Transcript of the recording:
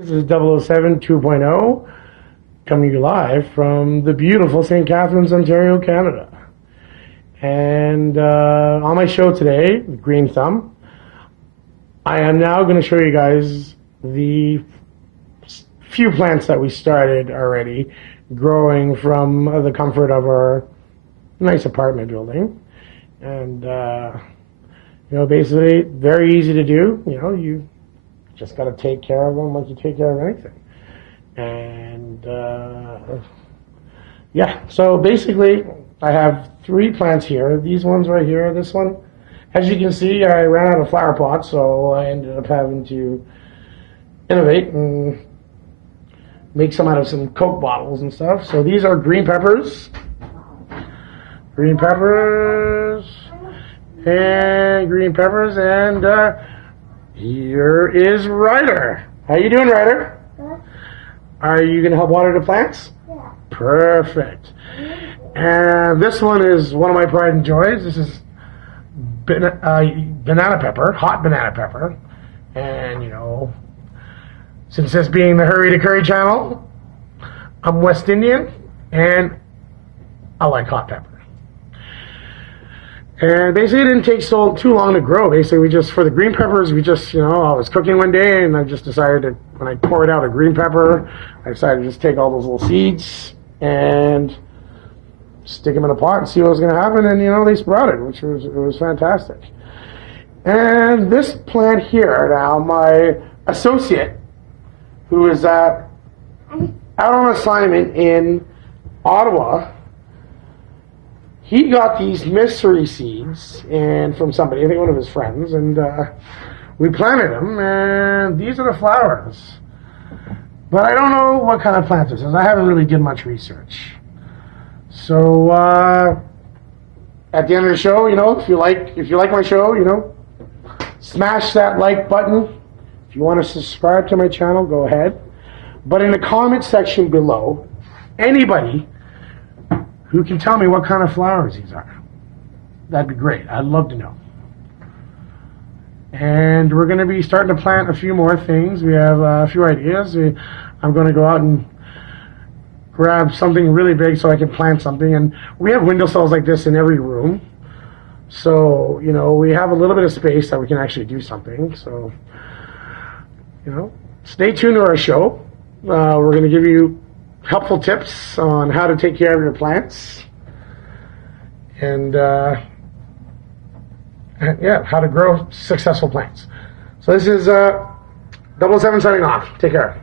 This is 007 2.0 coming to you live from the beautiful St. Catharines, Ontario, Canada. And on my show today, Green Thumb, I am now going to show you guys the few plants that we started already growing from the comfort of our nice apartment building. And, basically very easy to do. You just got to take care of them like you take care of anything. And so basically I have 3 plants here. These ones right here, this one. As you can see, I ran out of flower pots, so I ended up having to innovate and make some out of some Coke bottles and stuff. So these are green peppers. Green peppers. And green peppers. And here is Ryder. How you doing, Ryder? Good. Are you going to help water the plants? Yeah. Perfect. And this one is one of my pride and joys. This is banana pepper, hot banana pepper. And, since this being the Hurry to Curry channel, I'm West Indian, and I like hot pepper. And basically it didn't take too long to grow. Basically for the green peppers, I was cooking one day and I just decided to, when I poured out a green pepper, I decided to just take all those little seeds and stick them in a pot and see what was going to happen. And, they sprouted, which was fantastic. And this plant here, now, my associate, who is out on assignment in Ottawa, he got these mystery seeds and from somebody, I think one of his friends, and we planted them, and these are the flowers. But I don't know what kind of plant this is. I haven't really did much research. So at the end of the show, if you like my show, smash that like button. If you want to subscribe to my channel, go ahead. But in the comment section below, anybody who can tell me what kind of flowers these are, that'd be great. I'd love to know. And we're going to be starting to plant a few more things. We have a few ideas. I'm going to go out and grab something really big so I can plant something. And we have windowsills like this in every room. So, we have a little bit of space that we can actually do something. So, stay tuned to our show. We're going to give you helpful tips on how to take care of your plants. And, how to grow successful plants. So this is 007 signing off. Take care.